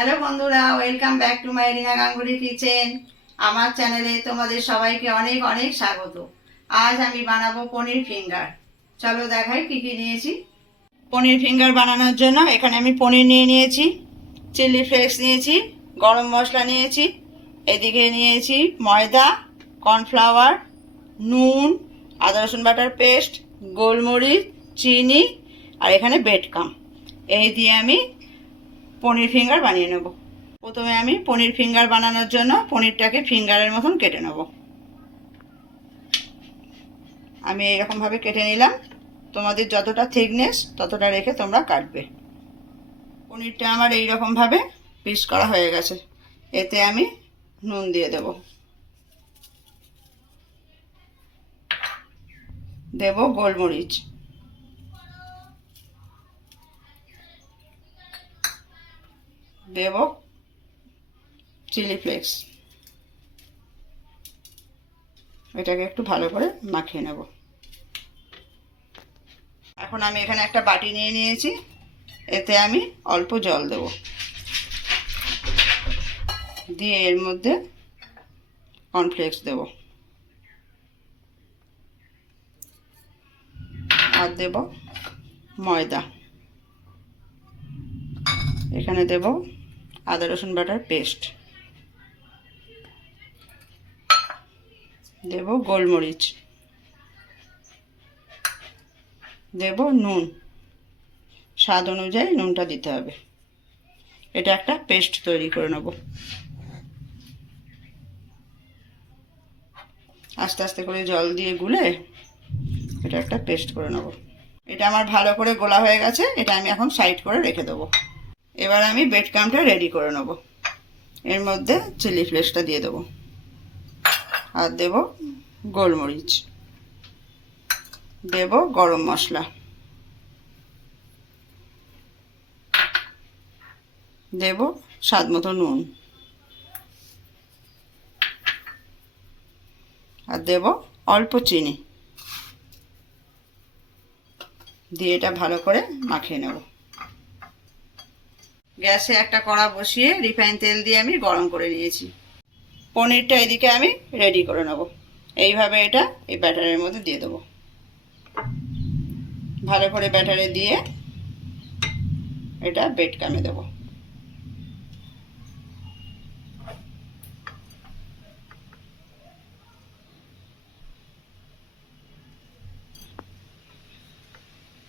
Hello বন্ধুরা, welcome back to my Rina Ganguly kitchen. আমার চ্যানেলে তোমাদের সবাইকে অনেক অনেক স্বাগত। আজ আমি বানাবো পনির ফিঙ্গার। চলো দেখাই কি কি নিয়েছি। পনির ফিঙ্গার বানানোর জন্য এখানে আমি পনির নিয়ে নিয়েছি, চিলি ফ্লেক্স নিয়েছি, গরম মশলা নিয়েছি, এদিকে নিয়েছি ময়দা, কর্নফ্লাওয়ার, নুন, আদা রসুন বাটার পেস্ট, গোলমরিচ, চিনি আর এখানে বেডকাম। এই দিয়ে আমি পনির ফিঙ্গার বানিয়ে নেব। প্রথমে আমি পনির ফিঙ্গার বানানোর জন্য পনিরটাকে ফিঙ্গারের মতন কেটে নেব। আমি এইরকমভাবে কেটে নিলাম। তোমাদের যতটা থিকনেস ততটা রেখে তোমরা কাটবে। পনিরটা আমার এইরকমভাবে পিস করা হয়ে গেছে। এতে আমি নুন দিয়ে দেব, দেব গোলমরিচ, দেব চিলি ফ্লেক্স। এটাকে একটু ভালো করে মাখিয়ে নেব। এখন আমি এখানে একটা বাটি নিয়ে নিয়েছি, এতে আমি অল্প জল দেব, দিয়ে এর মধ্যে কর্নফ্লেক্স দেব আর দেব ময়দা। এখানে দেব আদা রসুন বাটার পেস্ট, দেব গোলমরিচ, দেব নুন। স্বাদ অনুযায়ী নুনটা দিতে হবে। এটা একটা পেস্ট তৈরি করে নেব। আস্তে আস্তে করে জল দিয়ে গুলে এটা একটা পেস্ট করে নেব। এটা আমার ভালো করে গোলা হয়ে গেছে। এটা আমি এখন সাইড করে রেখে দেবো। এবার আমি বেডকামটা রেডি করে নেব। এর মধ্যে চিলি ফ্লেক্সটা দিয়ে দেবো আর দেব গোলমরিচ, দেব গরম মশলা, দেব স্বাদ মতো নুন আর দেব অল্প চিনি, দিয়ে এটা ভালো করে মাখিয়ে নেব। গ্যাসে একটা কড়া বসিয়ে রিফাইন তেল দিয়ে আমি গরম করে নিয়েছি। পনিরটা এদিকে আমি রেডি করে নেব। এইভাবে এটা এই ব্যাটারের মধ্যে দিয়ে দেবো। ভালো করে ব্যাটারে দিয়ে এটা বেডকামে দেবো।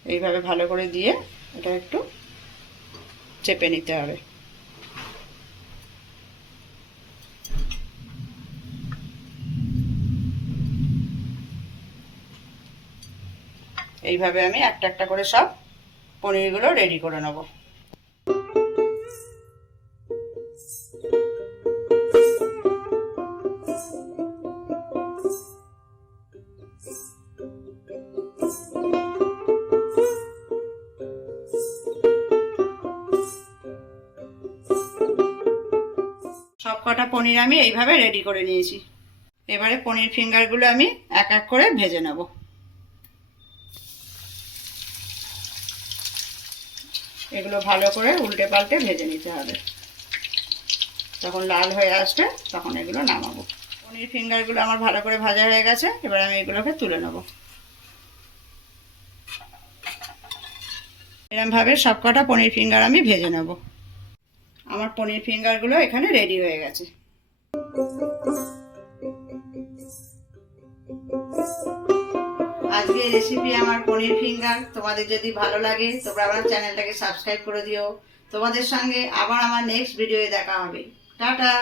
এইভাবে ভালো করে দিয়ে এটা একটু চেপে নিতে হবে। এইভাবে আমি একটা একটা করে সব পনিরগুলো রেডি করে নেব। সব কটা পনির আমি এইভাবে রেডি করে নিয়েছি। এবারে পনির ফিঙ্গারগুলো আমি এক এক করে ভেজে নেব। এগুলো ভালো করে উল্টে পাল্টে ভেজে নিতে হবে। যখন লাল হয়ে আসবে তখন এগুলো নামাবো। পনির ফিঙ্গারগুলো আমার ভালো করে ভাজা হয়ে গেছে। এবার আমি এগুলোকে তুলে নেব। এরকমভাবে সব কটা পনির ফিঙ্গার আমি ভেজে নেব। আমার পনির ফিঙ্গারগুলো এখানে রেডি হয়ে গেছে। আজকে রেসিপি আমার পনির ফিঙ্গার। তোমাদের যদি ভালো লাগে তোমরা আমার চ্যানেলটাকে সাবস্ক্রাইব করে দিও। তোমাদের সঙ্গে আবার আমার নেক্সট ভিডিওয়ে দেখা হবে। টাটা।